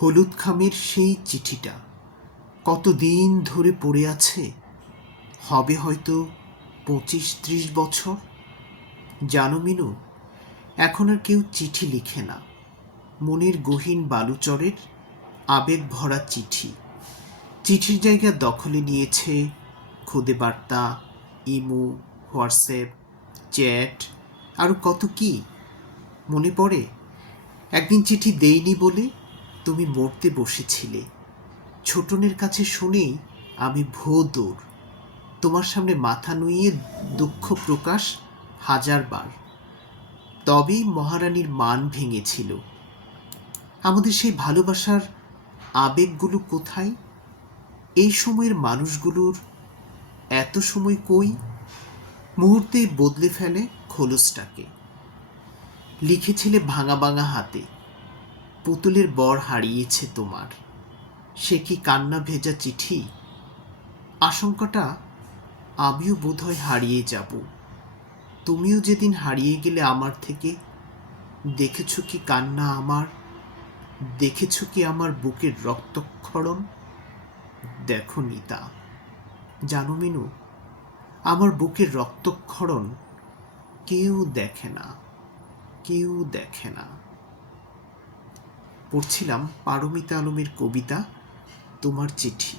হলুদ খামের সেই চিঠিটা কতদিন ধরে পড়ে আছে, হবে হয়তো 25-30 বছর। জানো মিনু, এখন আর কেউ চিঠি লিখে না। মনের গহীন বালুচরের আবেগ ভরা চিঠি, চিঠির জায়গা দখলে নিয়েছে খুদে বার্তা, ইমো, হোয়াটসঅ্যাপ, চ্যাট, আরও কত কি। মনে পড়ে একদিন চিঠি দেইনি বলে তুমি মরতে বসেছিলে। ছোটনের কাছে শুনেই আমি দৌড়, তোমার সামনে মাথা নুইয়ে দুঃখ প্রকাশ 1000 বার। তবেই মহারানীর মান ভেঙেছিল। আমাদের সেই ভালোবাসার আবেগগুলো কোথায়? এই সময়ের মানুষগুলোর এত সময় কই? মুহূর্তে বদলে ফেলে খোলসটাকে। লিখেছিলে ভাঙা ভাঙা হাতে, পুতুলের বর হারিয়েছে তোমার। সে কি কান্না ভেজা চিঠি? আশঙ্কাটা আমিও বোধহয় হারিয়ে যাব। তুমিও যেদিন হারিয়ে গেলে আমার থেকে, দেখেছ কি কান্না আমার? দেখেছ কি আমার বুকের রক্তক্ষরণ? দেখো নিতা, জানো মিনু, আমার বুকের রক্তক্ষরণ কেউ দেখে না, কেউ দেখে না। পড়ছিলাম পারমিতা আলমের কবিতা তোমার চিঠি।